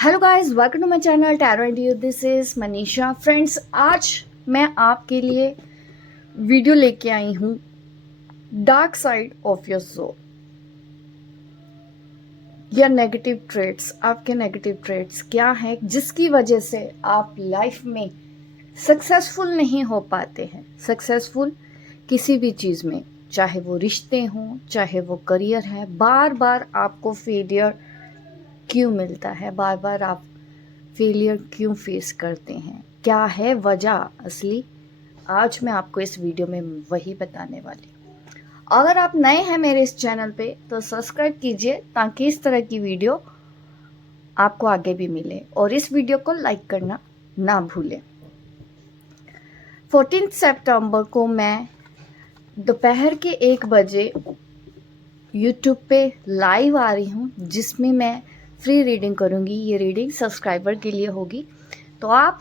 Hello guys, welcome to my channel tarot and you. This is Manisha. Friends, आज मैं आपके लिए वीडियो लेके आई हूँ dark side of your soul या नेगेटिव ट्रेट्स। आपके नेगेटिव ट्रेट्स क्या हैं जिसकी वजह से आप लाइफ में सक्सेसफुल नहीं हो पाते हैं। सक्सेसफुल किसी भी चीज़ में, चाहे वो रिश्ते हों, चाहे वो करियर है, बार बार आपको फेलियर क्यों मिलता है, बार बार आप फेलियर क्यों फेस करते हैं, क्या है वजह असली। आज मैं आपको इस वीडियो में वही बताने वाली हूँ। अगर आप नए हैं मेरे इस चैनल पे तो सब्सक्राइब कीजिए ताकि इस तरह की वीडियो आपको आगे भी मिले, और इस वीडियो को लाइक करना ना भूलें। 14 सितंबर को मैं दोपहर के 1 बजे यूट्यूब पे लाइव आ रही हूँ, जिसमें मैं फ्री रीडिंग करूँगी। ये रीडिंग सब्सक्राइबर के लिए होगी, तो आप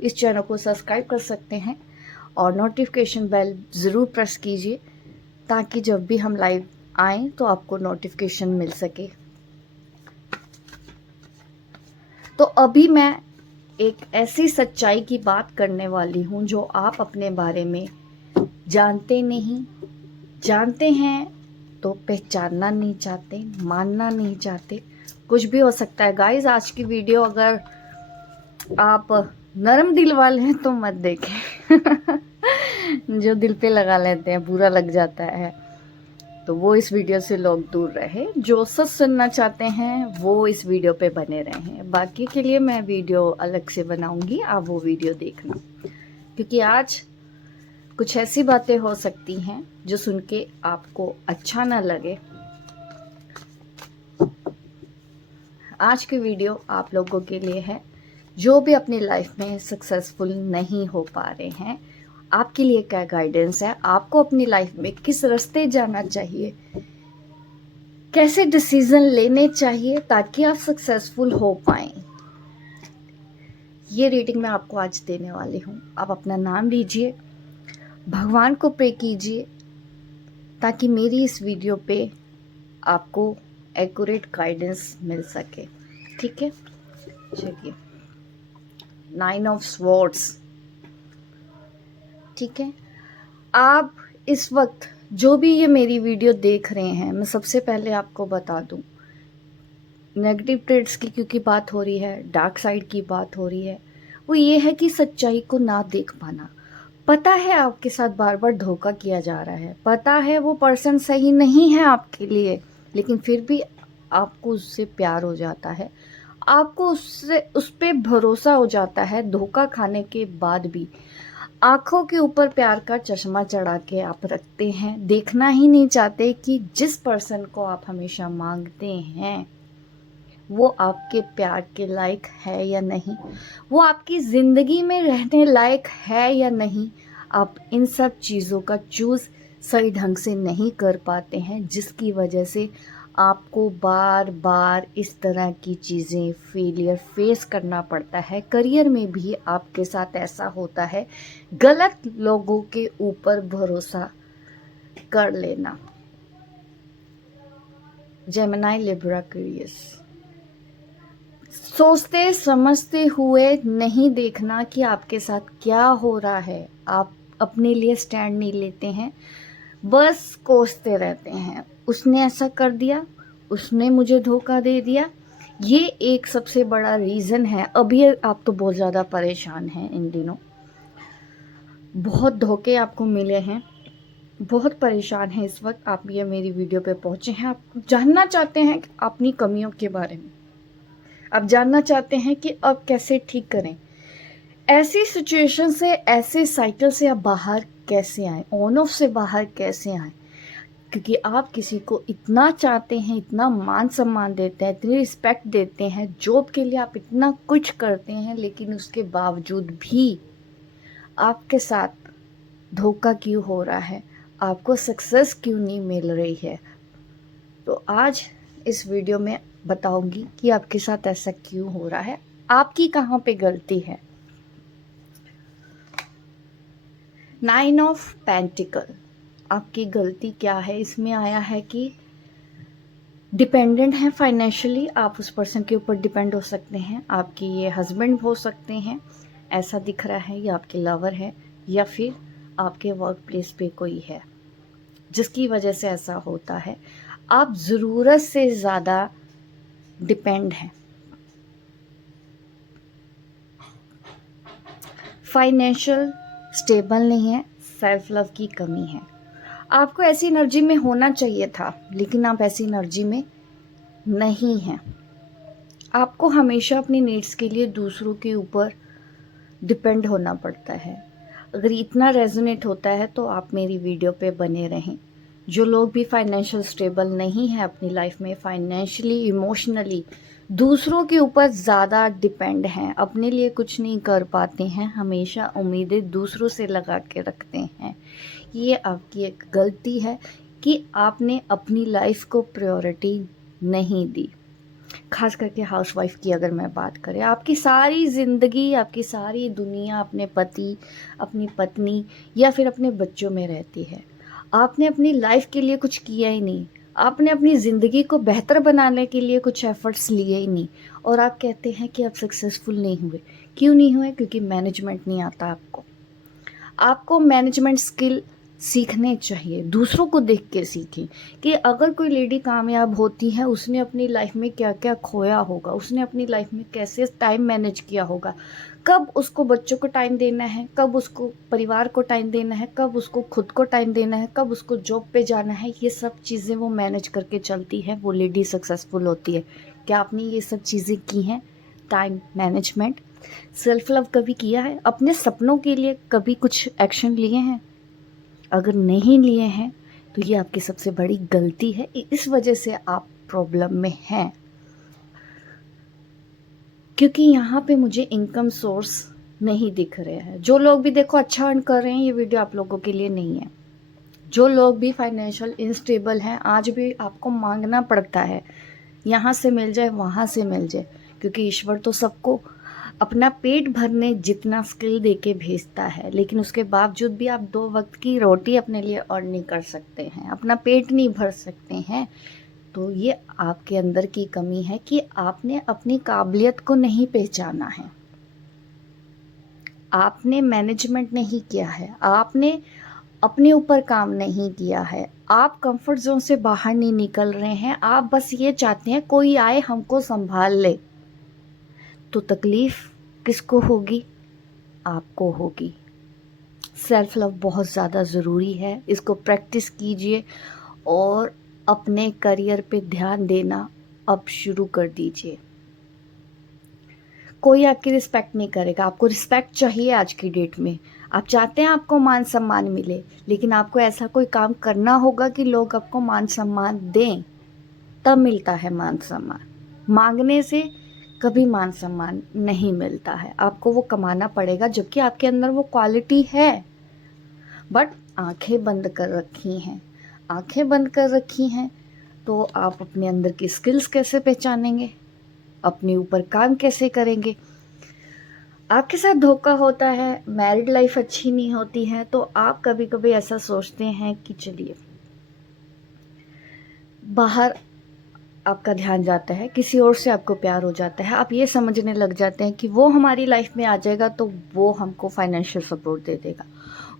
इस चैनल को सब्सक्राइब कर सकते हैं और नोटिफिकेशन बेल ज़रूर प्रेस कीजिए ताकि जब भी हम लाइव आएँ तो आपको नोटिफिकेशन मिल सके। तो अभी मैं एक ऐसी सच्चाई की बात करने वाली हूँ जो आप अपने बारे में जानते नहीं, जानते हैं तो पहचानना नहीं चाहते, मानना नहीं चाहते। कुछ भी हो सकता है गाइस। आज की वीडियो अगर आप नरम दिल वाले हैं तो मत देखें जो दिल पे लगा लेते हैं, बुरा लग जाता है, तो वो इस वीडियो से लोग दूर रहे। जो सच सुनना चाहते हैं वो इस वीडियो पे बने रहें। बाकी के लिए मैं वीडियो अलग से बनाऊंगी, आप वो वीडियो देखना, क्योंकि आज कुछ ऐसी बातें हो सकती हैं जो सुन के आपको अच्छा ना लगे। आज की वीडियो आप लोगों के लिए है जो भी अपनी लाइफ में सक्सेसफुल नहीं हो पा रहे हैं। आपके लिए क्या गाइडेंस है, आपको अपनी लाइफ में किस रास्ते जाना चाहिए, कैसे डिसीजन लेने चाहिए ताकि आप सक्सेसफुल हो पाएं। ये रीडिंग मैं आपको आज देने वाली हूँ। आप अपना नाम लीजिए, भगवान को प्रे कीजिए ताकि मेरी इस वीडियो पे आपको एक्यूरेट गाइडेंस मिल सके। ठीक है, चलिए। 9 ऑफ स्वॉर्ड्स। ठीक है, आप इस वक्त जो भी ये मेरी वीडियो देख रहे हैं, मैं सबसे पहले आपको बता दूं, नेगेटिव ट्रेड्स की क्योंकि बात हो रही है, डार्क साइड की बात हो रही है, वो ये है कि सच्चाई को ना देख पाना। पता है आपके साथ बार बार धोखा किया जा रहा है, पता है वो पर्सन सही नहीं है आपके लिए, लेकिन फिर भी आपको उससे प्यार हो जाता है, आपको उससे उस पे भरोसा हो जाता है। धोखा खाने के बाद भी आंखों के ऊपर प्यार का चश्मा चढ़ा के आप रखते हैं, देखना ही नहीं चाहते कि जिस पर्सन को आप हमेशा मांगते हैं वो आपके प्यार के लायक है या नहीं, वो आपकी ज़िंदगी में रहने लायक है या नहीं। आप इन सब चीज़ों का चूज़ सही ढंग से नहीं कर पाते हैं, जिसकी वजह से आपको बार बार इस तरह की चीज़ें, फेलियर फेस करना पड़ता है। करियर में भी आपके साथ ऐसा होता है, गलत लोगों के ऊपर भरोसा कर लेना। Gemini, Libra, Aquarius. सोचते समझते हुए नहीं देखना कि आपके साथ क्या हो रहा है, आप अपने लिए स्टैंड नहीं लेते हैं, बस कोसते रहते हैं। उसने ऐसा कर दिया, उसने मुझे धोखा दे दिया। ये एक सबसे बड़ा रीज़न है। अभी आप तो बहुत ज़्यादा परेशान हैं, इन दिनों बहुत धोखे आपको मिले हैं, बहुत परेशान हैं इस वक्त। आप ये मेरी वीडियो पे पहुँचे हैं, आप जानना चाहते हैं अपनी कमियों के बारे में, आप जानना चाहते हैं कि अब कैसे ठीक करें, ऐसी सिचुएशन से, ऐसे साइकिल से आप बाहर कैसे आए, ऑन ऑफ से बाहर कैसे आए। क्योंकि आप किसी को इतना चाहते हैं, इतना मान सम्मान देते हैं, इतनी रिस्पेक्ट देते हैं, जॉब के लिए आप इतना कुछ करते हैं, लेकिन उसके बावजूद भी आपके साथ धोखा क्यों हो रहा है, आपको सक्सेस क्यों नहीं मिल रही है। तो आज इस वीडियो में बताऊंगी कि आपके साथ ऐसा क्यों हो रहा है, आपकी कहाँ पे गलती है। 9 ऑफ पेंटिकल, आपकी गलती क्या है। इसमें आया है कि डिपेंडेंट हैं फाइनेंशियली, आप उस पर्सन के ऊपर डिपेंड हो सकते हैं। आपकी ये हस्बैंड हो सकते हैं, ऐसा दिख रहा है, या आपके लवर है, या फिर आपके वर्क प्लेस पे कोई है जिसकी वजह से ऐसा होता है। आप ज़रूरत से ज़्यादा डिपेंड हैं, फाइनेंशियल स्टेबल नहीं है, सेल्फ लव की कमी है। आपको ऐसी एनर्जी में होना चाहिए था, लेकिन आप ऐसी एनर्जी में नहीं हैं। आपको हमेशा अपनी नीड्स के लिए दूसरों के ऊपर डिपेंड होना पड़ता है। अगर इतना रेजोनेट होता है तो आप मेरी वीडियो पे बने रहें। जो लोग भी फाइनेंशियल स्टेबल नहीं है अपनी लाइफ में, फाइनेंशियली इमोशनली दूसरों के ऊपर ज़्यादा डिपेंड हैं, अपने लिए कुछ नहीं कर पाते हैं, हमेशा उम्मीदें दूसरों से लगा के रखते हैं, ये आपकी एक गलती है कि आपने अपनी लाइफ को प्रायोरिटी नहीं दी। खास करके हाउसवाइफ की अगर मैं बात करें, आपकी सारी ज़िंदगी, आपकी सारी दुनिया अपने पति, अपनी पत्नी या फिर अपने बच्चों में रहती है। आपने अपनी लाइफ के लिए कुछ किया ही नहीं, आपने अपनी ज़िंदगी को बेहतर बनाने के लिए कुछ एफर्ट्स लिए ही नहीं, और आप कहते हैं कि आप सक्सेसफुल नहीं हुए। क्यों नहीं हुए? क्योंकि मैनेजमेंट नहीं आता आपको। आपको मैनेजमेंट स्किल सीखने चाहिए, दूसरों को देख के सीखें कि अगर कोई लेडी कामयाब होती है, उसने अपनी लाइफ में क्या क्या खोया होगा, उसने अपनी लाइफ में कैसे टाइम मैनेज किया होगा, कब उसको बच्चों को टाइम देना है, कब उसको परिवार को टाइम देना है, कब उसको खुद को टाइम देना है, कब उसको जॉब पे जाना है, ये सब चीज़ें वो मैनेज करके चलती है, वो लेडी सक्सेसफुल होती है। क्या आपने ये सब चीज़ें की हैं? टाइम मैनेजमेंट, सेल्फ लव कभी किया है? अपने सपनों के लिए कभी कुछ एक्शन लिए हैं? अगर नहीं लिए हैं तो ये आपकी सबसे बड़ी गलती है, इस वजह से आप प्रॉब्लम में हैं। क्योंकि यहाँ पे मुझे इनकम सोर्स नहीं दिख रहे हैं। जो लोग भी देखो अच्छा अर्न कर रहे हैं, ये वीडियो आप लोगों के लिए नहीं है। जो लोग भी फाइनेंशियल इनस्टेबल हैं, आज भी आपको मांगना पड़ता है, यहाँ से मिल जाए वहाँ से मिल जाए, क्योंकि ईश्वर तो सबको अपना पेट भरने जितना स्किल दे के भेजता है, लेकिन उसके बावजूद भी आप 2 वक्त की रोटी अपने लिए अर्न नहीं कर सकते हैं, अपना पेट नहीं भर सकते हैं। तो ये आपके अंदर की कमी है कि आपने अपनी काबिलियत को नहीं पहचाना है, आपने मैनेजमेंट नहीं किया है, आपने अपने ऊपर काम नहीं किया है, आप कंफर्ट जोन से बाहर नहीं निकल रहे हैं। आप बस ये चाहते हैं कोई आए हमको संभाल ले, तो तकलीफ़ किसको होगी? आपको होगी। सेल्फ लव बहुत ज़्यादा ज़रूरी है, इसको प्रैक्टिस कीजिए और अपने करियर पे ध्यान देना अब शुरू कर दीजिए। कोई आपकी रिस्पेक्ट नहीं करेगा, आपको रिस्पेक्ट चाहिए आज की डेट में। आप चाहते हैं आपको मान सम्मान मिले, लेकिन आपको ऐसा कोई काम करना होगा कि लोग आपको मान सम्मान दें, तब मिलता है मान सम्मान। मांगने से कभी मान सम्मान नहीं मिलता है, आपको वो कमाना पड़ेगा, जबकि आपके अंदर वो क्वालिटी है, बट आंखें बंद कर रखी हैं। आंखें बंद कर रखी हैं तो आप अपने अंदर की स्किल्स कैसे पहचानेंगे, अपने ऊपर काम कैसे करेंगे? आपके साथ धोखा होता है, मैरिड लाइफ अच्छी नहीं होती है, तो आप कभी कभी ऐसा सोचते हैं कि चलिए बाहर आपका ध्यान जाता है, किसी और से आपको प्यार हो जाता है, आप ये समझने लग जाते हैं कि वो हमारी लाइफ में आ जाएगा तो वो हमको फाइनेंशियल सपोर्ट दे देगा,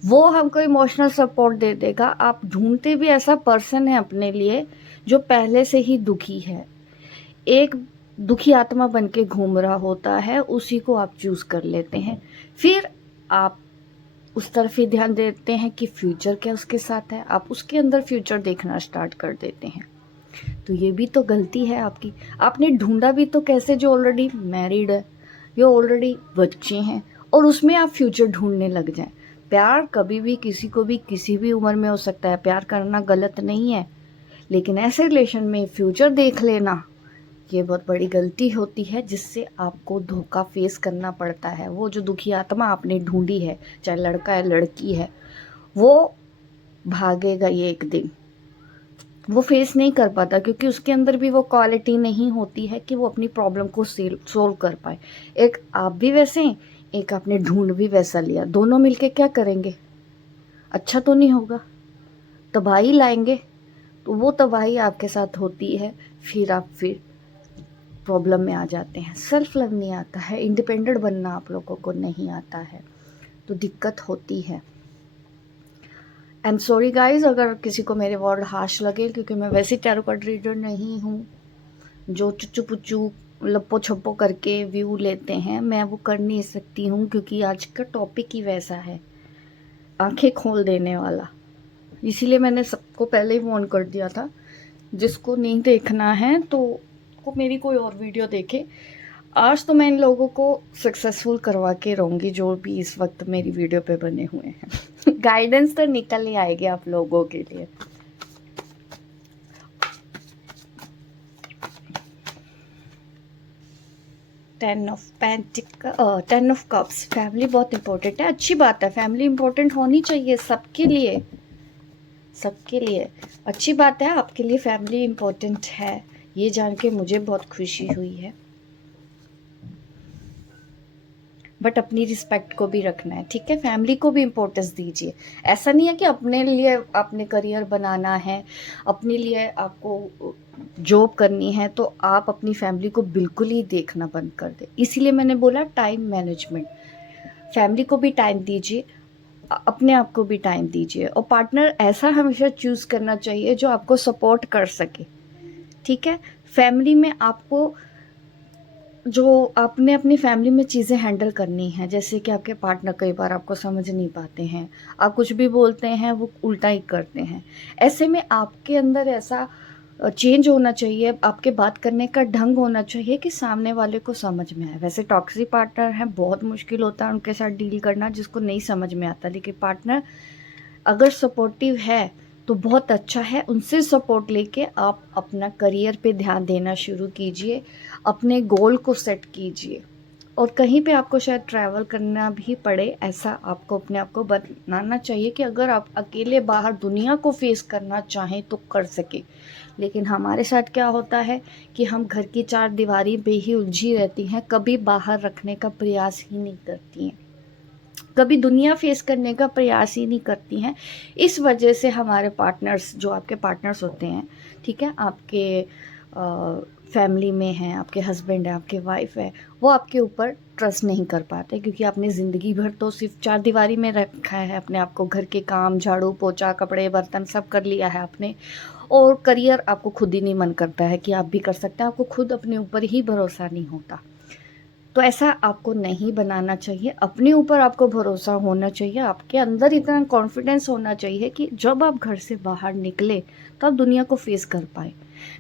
वो हमको इमोशनल सपोर्ट दे देगा। आप ढूंढते भी ऐसा पर्सन है अपने लिए जो पहले से ही दुखी है, एक दुखी आत्मा बन के घूम रहा होता है, उसी को आप चूज़ कर लेते हैं। फिर आप उस तरफ ही ध्यान देते हैं कि फ्यूचर क्या उसके साथ है, आप उसके अंदर फ्यूचर देखना स्टार्ट कर देते हैं। तो ये भी तो गलती है आपकी। आपने ढूंढा भी तो कैसे, जो ऑलरेडी मैरिड है, जो ऑलरेडी बच्चे हैं, और उसमें आप फ्यूचर ढूंढने लग जाएं। प्यार कभी भी किसी को भी किसी भी उम्र में हो सकता है, प्यार करना गलत नहीं है, लेकिन ऐसे रिलेशन में फ्यूचर देख लेना ये बहुत बड़ी गलती होती है, जिससे आपको धोखा फेस करना पड़ता है। वो जो दुखी आत्मा आपने ढूंढी है, चाहे लड़का है लड़की है, वो भागेगा ये एक दिन, वो फेस नहीं कर पाता, क्योंकि उसके अंदर भी वो क्वालिटी नहीं होती है कि वो अपनी प्रॉब्लम को सोल्व कर पाए। एक आप भी वैसे हैं, एक आपने ढूंढ भी वैसा लिया, दोनों मिलके क्या करेंगे? अच्छा तो नहीं होगा, तबाही लाएंगे। तो वो तबाही आपके साथ होती है फिर प्रॉब्लम में आ जाते हैं। सेल्फ लव नहीं आता है, इंडिपेंडेंट बनना आप लोगों को नहीं आता है, तो दिक्कत होती है। आई एम सॉरी गाइज अगर किसी को मेरे वर्ड हार्श लगे, क्योंकि मैं वैसे टैरो कार्ड रीडर नहीं हूँ जो चुच्चू पुच्चू लप्पो छप्पो करके व्यू लेते हैं। मैं वो कर नहीं सकती हूँ, क्योंकि आज का टॉपिक ही वैसा है, आंखें खोल देने वाला। इसीलिए मैंने सबको पहले ही वार्न कर दिया था, जिसको नहीं देखना है तो को मेरी कोई और वीडियो देखे। आज तो मैं इन लोगों को सक्सेसफुल करवा के रहूँगी जो भी इस वक्त मेरी वीडियो पे बने हुए हैं। गाइडेंस तो निकल ही आएगी आप लोगों के लिए। टेन ऑफ कप्स, फैमिली बहुत इंपॉर्टेंट है। अच्छी बात है, फैमिली इंपॉर्टेंट होनी चाहिए सबके लिए, सबके लिए अच्छी बात है। आपके लिए फैमिली इंपॉर्टेंट है, ये जान के मुझे बहुत खुशी हुई है। बट अपनी रिस्पेक्ट को भी रखना है, ठीक है। फैमिली को भी इम्पोर्टेंस दीजिए। ऐसा नहीं है कि अपने लिए अपने करियर बनाना है, अपने लिए आपको जॉब करनी है तो आप अपनी फैमिली को बिल्कुल ही देखना बंद कर दें। इसीलिए मैंने बोला टाइम मैनेजमेंट। फैमिली को भी टाइम दीजिए, अपने आप को भी टाइम दीजिए, और पार्टनर ऐसा हमेशा चूज़ करना चाहिए जो आपको सपोर्ट कर सके, ठीक है। फैमिली में आपको जो आपने अपनी फैमिली में चीज़ें हैंडल करनी हैं, जैसे कि आपके पार्टनर कई बार आपको समझ नहीं पाते हैं, आप कुछ भी बोलते हैं वो उल्टा ही करते हैं। ऐसे में आपके अंदर ऐसा चेंज होना चाहिए, आपके बात करने का ढंग होना चाहिए कि सामने वाले को समझ में आए। वैसे टॉक्सिक पार्टनर हैं, बहुत मुश्किल होता है उनके साथ डील करना, जिसको नहीं समझ में आता। लेकिन पार्टनर अगर सपोर्टिव है तो बहुत अच्छा है, उनसे सपोर्ट लेके आप अपना करियर पे ध्यान देना शुरू कीजिए, अपने गोल को सेट कीजिए। और कहीं पे आपको शायद ट्रैवल करना भी पड़े, ऐसा आपको अपने आप को बनाना चाहिए कि अगर आप अकेले बाहर दुनिया को फेस करना चाहें तो कर सके। लेकिन हमारे साथ क्या होता है कि हम घर की चार दीवारी पे ही उलझी रहती हैं, कभी बाहर रखने का प्रयास ही नहीं करती हैं, कभी दुनिया फेस करने का प्रयास ही नहीं करती हैं। इस वजह से हमारे पार्टनर्स, जो आपके पार्टनर्स होते हैं, ठीक है, आपके फैमिली में हैं, आपके हस्बैंड है, आपके वाइफ है, वो आपके ऊपर ट्रस्ट नहीं कर पाते, क्योंकि आपने ज़िंदगी भर तो सिर्फ चार दीवारी में रखा है अपने आप को। घर के काम, झाड़ू पोछा, कपड़े बर्तन सब कर लिया है आपने, और करियर आपको खुद ही नहीं मन करता है कि आप भी कर सकते हैं, आपको खुद अपने ऊपर ही भरोसा नहीं होता। तो ऐसा आपको नहीं बनाना चाहिए, अपने ऊपर आपको भरोसा होना चाहिए, आपके अंदर इतना कॉन्फिडेंस होना चाहिए कि जब आप घर से बाहर निकले तो आप दुनिया को फेस कर पाए।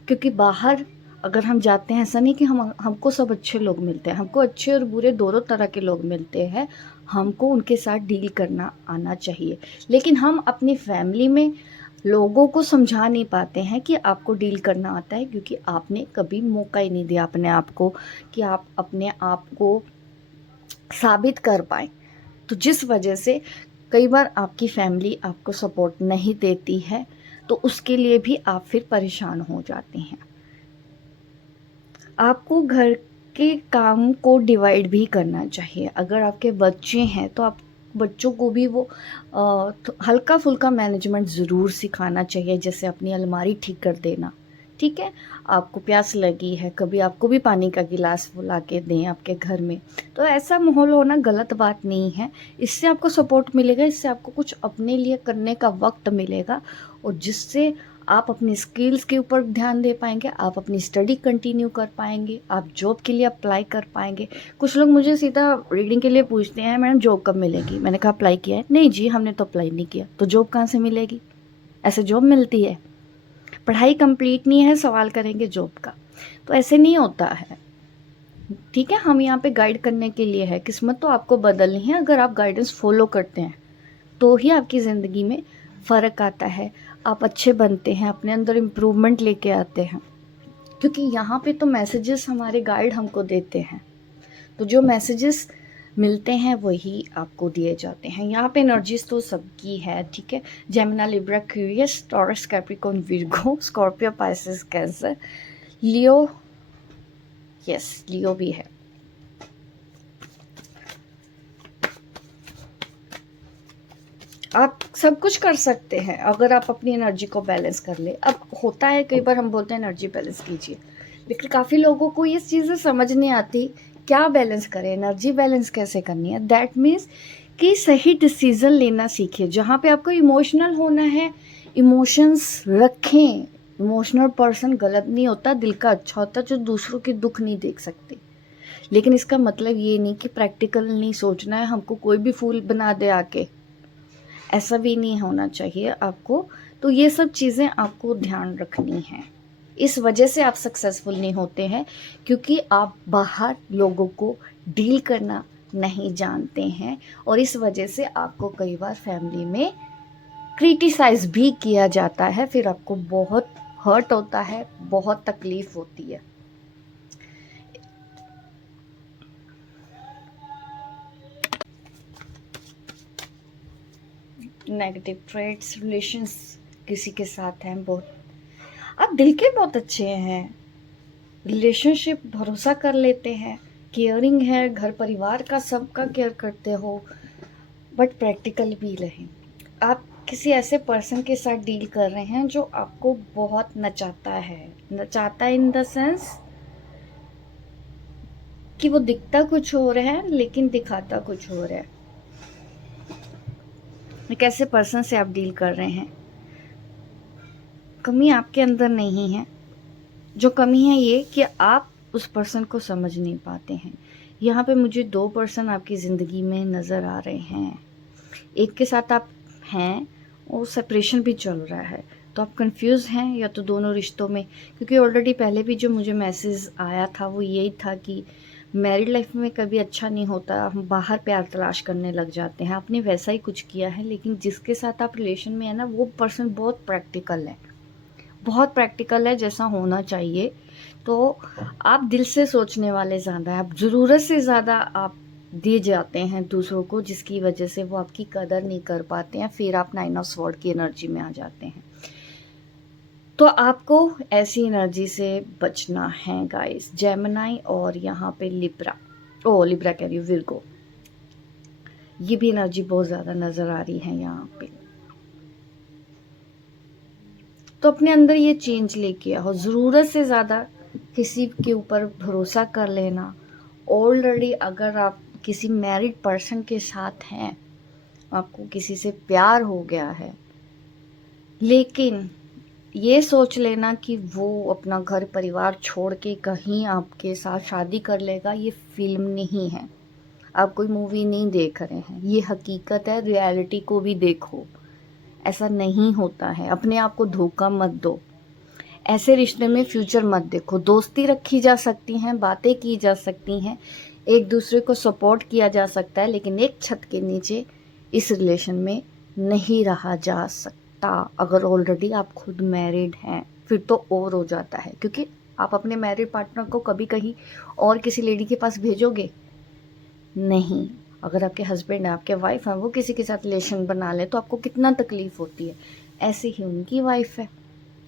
क्योंकि बाहर अगर हम जाते हैं, ऐसा नहीं कि हमको सब अच्छे लोग मिलते हैं, हमको अच्छे और बुरे दोनों तरह के लोग मिलते हैं, हमको उनके साथ डील करना आना चाहिए। लेकिन हम अपनी फैमिली में लोगों को समझा नहीं पाते हैं कि आपको डील करना आता है, क्योंकि आपने कभी मौका ही नहीं दिया अपने आप को कि आप अपने आप को साबित कर पाए। तो जिस वजह से कई बार आपकी फैमिली आपको सपोर्ट नहीं देती है, तो उसके लिए भी आप फिर परेशान हो जाते हैं। आपको घर के काम को डिवाइड भी करना चाहिए। अगर आपके बच्चे हैं तो आप बच्चों को भी वो हल्का फुल्का मैनेजमेंट ज़रूर सिखाना चाहिए, जैसे अपनी अलमारी ठीक कर देना, ठीक है। आपको प्यास लगी है, कभी आपको भी पानी का गिलास वो ला के दें आपके घर में, तो ऐसा माहौल होना गलत बात नहीं है। इससे आपको सपोर्ट मिलेगा, इससे आपको कुछ अपने लिए करने का वक्त मिलेगा, और जिससे आप अपनी स्किल्स के ऊपर ध्यान दे पाएंगे, आप अपनी स्टडी कंटिन्यू कर पाएंगे, आप जॉब के लिए अप्लाई कर पाएंगे। कुछ लोग मुझे सीधा रीडिंग के लिए पूछते हैं, मैडम जॉब कब मिलेगी? मैंने कहा अप्लाई किया है? नहीं जी, हमने तो अप्लाई नहीं किया। तो जॉब कहाँ से मिलेगी? ऐसे जॉब मिलती है? पढ़ाई कंप्लीट नहीं है, सवाल करेंगे जॉब का। तो ऐसे नहीं होता है, ठीक है। हम यहाँ पे गाइड करने के लिए है, किस्मत तो आपको बदलनी है। अगर आप गाइडेंस फॉलो करते हैं तो ही आपकी ज़िंदगी में फ़र्क आता है, आप अच्छे बनते हैं, अपने अंदर इम्प्रूवमेंट लेके आते हैं। क्योंकि यहाँ पे तो मैसेजेस हमारे गाइड हमको देते हैं, तो जो मैसेजेस मिलते हैं वही आपको दिए जाते हैं। यहाँ पे एनर्जीज तो सबकी है, ठीक है। Gemini, Libra, Aquarius, Taurus, Capricorn, Virgo, Scorpio, Pisces, Cancer, Leo, yes Leo भी है। आप सब कुछ कर सकते हैं अगर आप अपनी एनर्जी को बैलेंस कर ले। अब होता है कई बार हम बोलते हैं एनर्जी बैलेंस कीजिए, लेकिन काफ़ी लोगों को ये चीज़ें समझ नहीं आती, क्या बैलेंस करें, एनर्जी बैलेंस कैसे करनी है। दैट मीन्स कि सही डिसीज़न लेना सीखिए। जहाँ पे आपको इमोशनल होना है, इमोशंस रखें। इमोशनल पर्सन गलत नहीं होता, दिल का अच्छा होता जो दूसरों के दुख नहीं देख सकते। लेकिन इसका मतलब ये नहीं कि प्रैक्टिकल नहीं सोचना है, हमको कोई भी फूल बना दे आके, ऐसा भी नहीं होना चाहिए आपको। तो ये सब चीज़ें आपको ध्यान रखनी है। इस वजह से आप सक्सेसफुल नहीं होते हैं, क्योंकि आप बाहर लोगों को डील करना नहीं जानते हैं, और इस वजह से आपको कई बार फैमिली में क्रिटिसाइज भी किया जाता है, फिर आपको बहुत हर्ट होता है, बहुत तकलीफ होती है। नेगेटिव ट्रेड्स रिलेशंस किसी के साथ हैं, बहुत आप दिल के बहुत अच्छे हैं, रिलेशनशिप भरोसा कर लेते हैं, केयरिंग है, घर परिवार का सबका केयर करते हो, बट प्रैक्टिकल भी रहें। आप किसी ऐसे पर्सन के साथ डील कर रहे हैं जो आपको बहुत नचाता है, नचाता इन द सेंस कि वो दिखता कुछ हो रहा है लेकिन दिखाता कुछ हो रहा है। एक ऐसे पर्सन से आप डील कर रहे हैं, कमी आपके अंदर नहीं है, जो कमी है ये कि आप उस पर्सन को समझ नहीं पाते हैं। यहाँ पे मुझे 2 पर्सन आपकी ज़िंदगी में नज़र आ रहे हैं। एक के साथ आप हैं और सेपरेशन भी चल रहा है, तो आप कंफ्यूज हैं या तो दोनों रिश्तों में, क्योंकि ऑलरेडी पहले भी जो मुझे मैसेज आया था वो यही था कि मैरिड लाइफ में कभी अच्छा नहीं होता, हम बाहर प्यार तलाश करने लग जाते हैं। आपने वैसा ही कुछ किया है, लेकिन जिसके साथ आप रिलेशन में है ना, वो पर्सन बहुत प्रैक्टिकल है, बहुत प्रैक्टिकल है, जैसा होना चाहिए। तो आप दिल से सोचने वाले ज़्यादा हैं, आप ज़रूरत से ज़्यादा आप दिए जाते हैं दूसरों को, जिसकी वजह से वो आपकी कदर नहीं कर पाते हैं, फिर आप 9 ऑफ स्वॉर्ड की एनर्जी में आ जाते हैं। तो आपको ऐसी एनर्जी से बचना है गाइस। जेमिनी और यहाँ पे लिब्रा, लिब्रा कह रही हूँ, विर्गो, ये भी एनर्जी बहुत ज़्यादा नज़र आ रही है यहाँ पे। तो अपने अंदर ये चेंज लेके आओ, ज़रूरत से ज़्यादा किसी के ऊपर भरोसा कर लेना। ऑलरेडी अगर आप किसी मैरिड पर्सन के साथ हैं, आपको किसी से प्यार हो गया है, लेकिन ये सोच लेना कि वो अपना घर परिवार छोड़ के कहीं आपके साथ शादी कर लेगा, ये फिल्म नहीं है, आप कोई मूवी नहीं देख रहे हैं, ये हकीकत है। रियलिटी को भी देखो, ऐसा नहीं होता है। अपने आप को धोखा मत दो, ऐसे रिश्ते में फ्यूचर मत देखो। दोस्ती रखी जा सकती हैं, बातें की जा सकती हैं, एक दूसरे को सपोर्ट किया जा सकता है, लेकिन एक छत के नीचे इस रिलेशन में नहीं रहा जा सकता। अगर ऑलरेडी आप खुद मैरिड हैं फिर तो और हो जाता है, क्योंकि आप अपने मैरिड पार्टनर को कभी कहीं और किसी लेडी के पास भेजोगे नहीं। अगर आपके हस्बैंड है, आपके वाइफ है, वो किसी के साथ रिलेशन बना ले तो आपको कितना तकलीफ़ होती है। ऐसे ही उनकी वाइफ है,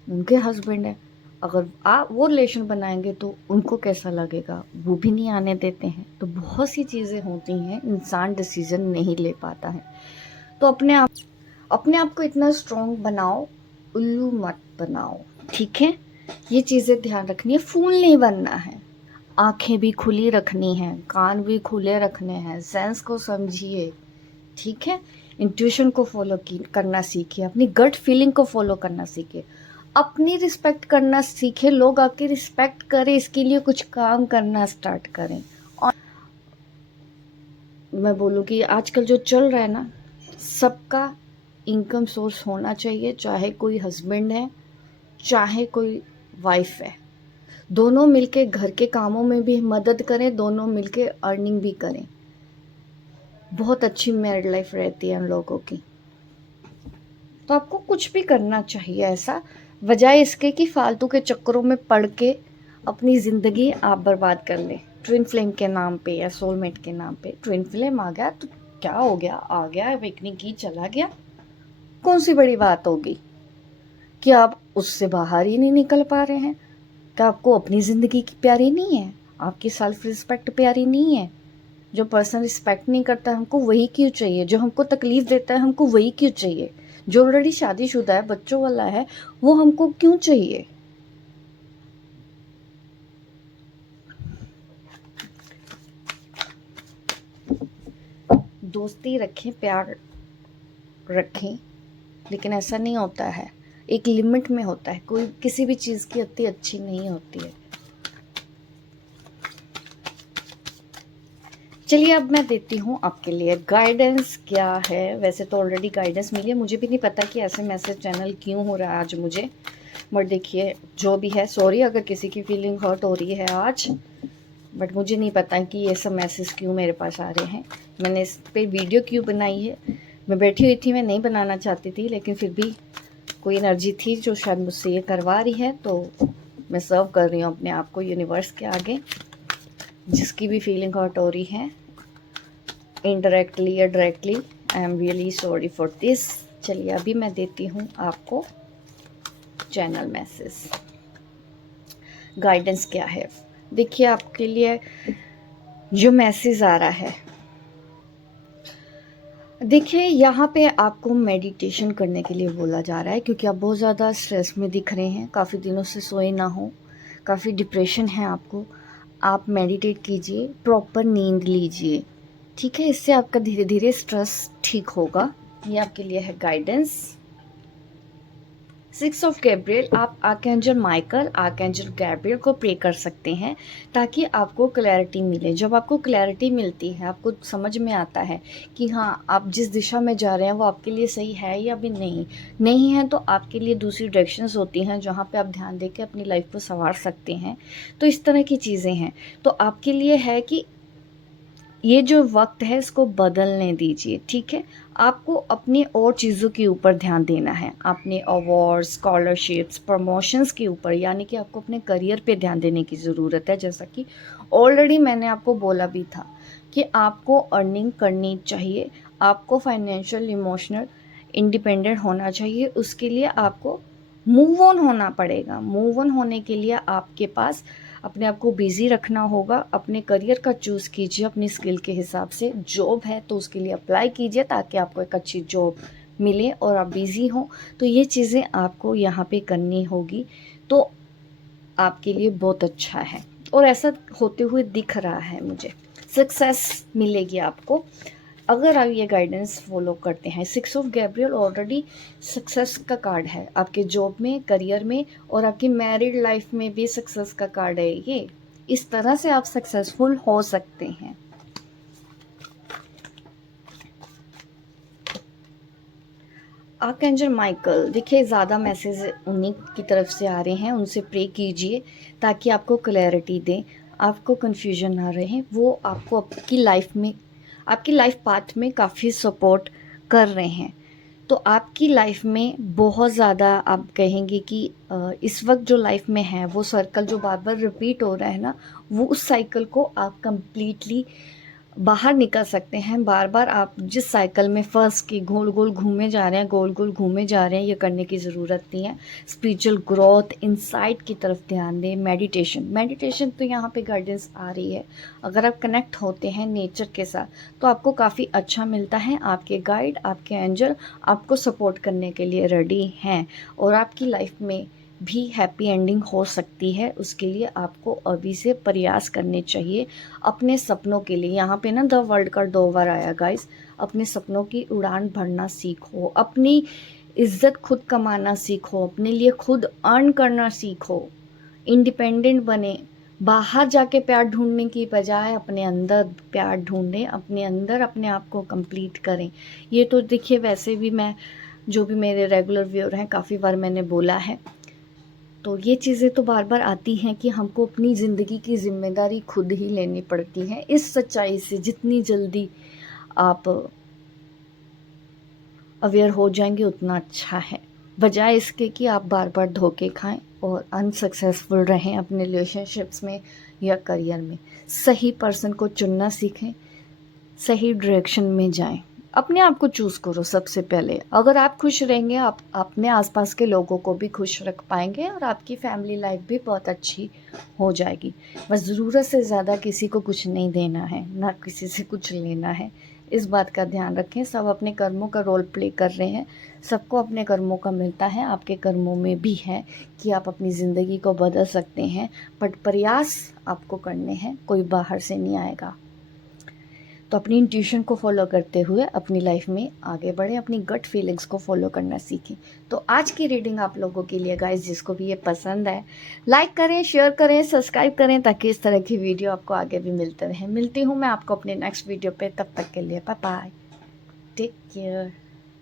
उनके हस्बैंड है, अगर आप वो रिलेशन बनाएंगे तो उनको कैसा लगेगा, वो भी नहीं आने देते हैं। तो बहुत सी चीज़ें होती हैं, इंसान डिसीज़न नहीं ले पाता है। तो अपने आप को इतना स्ट्रॉन्ग बनाओ, उल्लू मत बनाओ, ठीक है। ये चीज़ें ध्यान रखनी है। फूल नहीं बनना है, आंखें भी खुली रखनी है, कान भी खुले रखने हैं, सेंस को समझिए, ठीक है। इंट्यूशन को फॉलो करना सीखिए, अपनी गट फीलिंग को फॉलो करना सीखिए, अपनी रिस्पेक्ट करना सीखे, लोग आपकी रिस्पेक्ट करें, इसके लिए कुछ काम करना स्टार्ट करें। और मैं बोलूँ कि आजकल जो चल रहा है ना, सबका इनकम सोर्स होना चाहिए, चाहे कोई हस्बैंड है चाहे कोई वाइफ है, दोनों मिलके घर के कामों में भी मदद करें, दोनों मिलके अर्निंग भी करें, बहुत अच्छी मैरिड लाइफ रहती है हम लोगों की। तो आपको कुछ भी करना चाहिए ऐसा, बजाय इसके कि फालतू के चक्करों में पड़ के अपनी ज़िंदगी आप बर्बाद कर लें ट्विन फ्लेम के नाम पे या सोलमेट के नाम पे। ट्विन फ्लेम आ गया तो क्या हो गया, आ गया, अवेकनिंग की, चला गया, कौन सी बड़ी बात होगी कि आप उससे बाहर ही नहीं निकल पा रहे हैं? क्या आपको अपनी ज़िंदगी की प्यारी नहीं है, आपकी सेल्फ रिस्पेक्ट प्यारी नहीं है? जो पर्सन रिस्पेक्ट नहीं करता है हमको वही क्यों चाहिए, जो हमको तकलीफ़ देता है हमको वही क्यों चाहिए, जो ऑलरेडी शादीशुदा है, बच्चों वाला है, वो हमको क्यों चाहिए। दोस्ती रखें, प्यार रखें, लेकिन ऐसा नहीं होता है, एक लिमिट में होता है। कोई किसी भी चीज़ की अति अच्छी नहीं होती है। चलिए अब मैं देती हूँ आपके लिए गाइडेंस क्या है। वैसे तो ऑलरेडी गाइडेंस मिली है, मुझे भी नहीं पता कि ऐसे मैसेज चैनल क्यों हो रहा है आज मुझे, बट देखिए जो भी है, सॉरी अगर किसी की फीलिंग हर्ट हो रही है आज, बट मुझे नहीं पता कि ये सब मैसेज क्यों मेरे पास आ रहे हैं। मैंने इस पर वीडियो क्यों बनाई है, मैं बैठी हुई थी, मैं नहीं बनाना चाहती थी, लेकिन फिर भी कोई एनर्जी थी जो शायद मुझसे ये करवा रही है, तो मैं सर्व कर रही हूँ अपने आप को यूनिवर्स के आगे। जिसकी भी फीलिंग हर्ट हो रही है इनडायरेक्टली या directly, I am really sorry for this. चलिए अभी मैं देती हूँ आपको चैनल मैसेज, गाइडेंस क्या है। देखिए आपके लिए जो मैसेज आ रहा है, देखिए यहाँ पे आपको मेडिटेशन करने के लिए बोला जा रहा है, क्योंकि आप बहुत ज़्यादा स्ट्रेस में दिख रहे हैं, काफ़ी दिनों से सोए ना हो, काफ़ी डिप्रेशन है आपको। आप मेडिटेट कीजिए, प्रॉपर नींद लीजिए, ठीक है, इससे आपका धीरे धीरे स्ट्रेस ठीक होगा। ये आपके लिए है गाइडेंस। 6 ऑफ गैब्रियल, आप आर्कएंजल माइकल, आर्कएंजल गैब्रियल को प्रे कर सकते हैं ताकि आपको क्लैरिटी मिले। जब आपको क्लैरिटी मिलती है, आपको समझ में आता है कि हाँ आप जिस दिशा में जा रहे हैं वो आपके लिए सही है या भी नहीं है, तो आपके लिए दूसरी डायरेक्शंस होती हैं जहाँ पे आप ध्यान देकर अपनी लाइफ को संवार सकते हैं। तो इस तरह की चीज़ें हैं, तो आपके लिए है कि ये जो वक्त है इसको बदलने दीजिए, ठीक है। आपको अपनी और चीज़ों के ऊपर ध्यान देना है, अपने अवार्ड्स, स्कॉलरशिप्स, प्रमोशंस के ऊपर, यानी कि आपको अपने करियर पे ध्यान देने की ज़रूरत है। जैसा कि ऑलरेडी मैंने आपको बोला भी था कि आपको अर्निंग करनी चाहिए, आपको फाइनेंशियल इमोशनल इंडिपेंडेंट होना चाहिए। उसके लिए आपको मूव ऑन होना पड़ेगा। मूव ऑन होने के लिए आपके पास अपने आप को बिज़ी रखना होगा। अपने करियर का चूज़ कीजिए अपनी स्किल के हिसाब से। जॉब है तो उसके लिए अप्लाई कीजिए ताकि आपको एक अच्छी जॉब मिले और आप बिज़ी हों। तो ये चीज़ें आपको यहाँ पे करनी होगी, तो आपके लिए बहुत अच्छा है और ऐसा होते हुए दिख रहा है मुझे। सक्सेस मिलेगी आपको अगर आप ये गाइडेंस फॉलो करते हैं। 6 ऑफ गैब्रियल ऑलरेडी सक्सेस का कार्ड है, आपके जॉब में, करियर में और आपकी मैरिड लाइफ में भी सक्सेस का कार्ड है ये। इस तरह से आप सक्सेसफुल हो सकते हैं। आर्कएंजल माइकल, देखिए ज़्यादा मैसेज उन्हीं की तरफ से आ रहे हैं, उनसे प्रे कीजिए ताकि आपको क्लैरिटी दें, आपको कन्फ्यूजन ना रहे। वो आपको आपकी लाइफ में, आपकी लाइफ पाथ में काफ़ी सपोर्ट कर रहे हैं। तो आपकी लाइफ में बहुत ज़्यादा आप कहेंगे कि इस वक्त जो लाइफ में है वो सर्कल जो बार बार रिपीट हो रहा है ना, वो उस साइकिल को आप कंप्लीटली बाहर निकल सकते हैं। बार बार आप जिस साइकिल में फंस के गोल गोल घूमे जा रहे हैं, गोल गोल घूमे जा रहे हैं, ये करने की ज़रूरत नहीं है। स्पिरिचुअल ग्रोथ, इनसाइट की तरफ ध्यान दें। मेडिटेशन तो यहाँ पे गाइडेंस आ रही है। अगर आप कनेक्ट होते हैं नेचर के साथ तो आपको काफ़ी अच्छा मिलता है। आपके गाइड, आपके एंजल आपको सपोर्ट करने के लिए रेडी हैं और आपकी लाइफ में भी हैप्पी एंडिंग हो सकती है। उसके लिए आपको अभी से प्रयास करने चाहिए अपने सपनों के लिए। यहाँ पे ना द वर्ल्ड का 2 बार आया गाइस। अपने सपनों की उड़ान भरना सीखो, अपनी इज्जत खुद कमाना सीखो, अपने लिए खुद अर्न करना सीखो, इंडिपेंडेंट बने। बाहर जाके प्यार ढूंढने की बजाय अपने अंदर प्यार ढूंढें, अपने अंदर अपने आप को कंप्लीट करें। ये तो देखिए वैसे भी मैं, जो भी मेरे रेगुलर व्यूअर हैं, काफ़ी बार मैंने बोला है। तो ये चीज़ें तो बार बार आती हैं कि हमको अपनी ज़िंदगी की जिम्मेदारी खुद ही लेनी पड़ती है। इस सच्चाई से जितनी जल्दी आप अवेयर हो जाएंगे उतना अच्छा है, बजाय इसके कि आप बार बार धोखे खाएं और अनसक्सेसफुल रहें अपने रिलेशनशिप्स में या करियर में। सही पर्सन को चुनना सीखें, सही डायरेक्शन में जाएं। अपने आप को चूज़ करो सबसे पहले। अगर आप खुश रहेंगे, आप अपने आसपास के लोगों को भी खुश रख पाएंगे और आपकी फैमिली लाइफ भी बहुत अच्छी हो जाएगी। बस ज़रूरत से ज़्यादा किसी को कुछ नहीं देना है, ना किसी से कुछ लेना है। इस बात का ध्यान रखें। सब अपने कर्मों का रोल प्ले कर रहे हैं, सबको अपने कर्मों का मिलता है। आपके कर्मों में भी है कि आप अपनी ज़िंदगी को बदल सकते हैं, बट प्रयास आपको करने हैं, कोई बाहर से नहीं आएगा। तो अपनी इंट्यूशन को फॉलो करते हुए अपनी लाइफ में आगे बढ़ें, अपनी गट फीलिंग्स को फॉलो करना सीखें। तो आज की रीडिंग आप लोगों के लिए गाइस, जिसको भी ये पसंद है, लाइक करें, शेयर करें, सब्सक्राइब करें, ताकि इस तरह की वीडियो आपको आगे भी मिलते रहें। मिलती हूँ मैं आपको अपने नेक्स्ट वीडियो पे, तब तक के लिए बाय बाय, टेक केयर।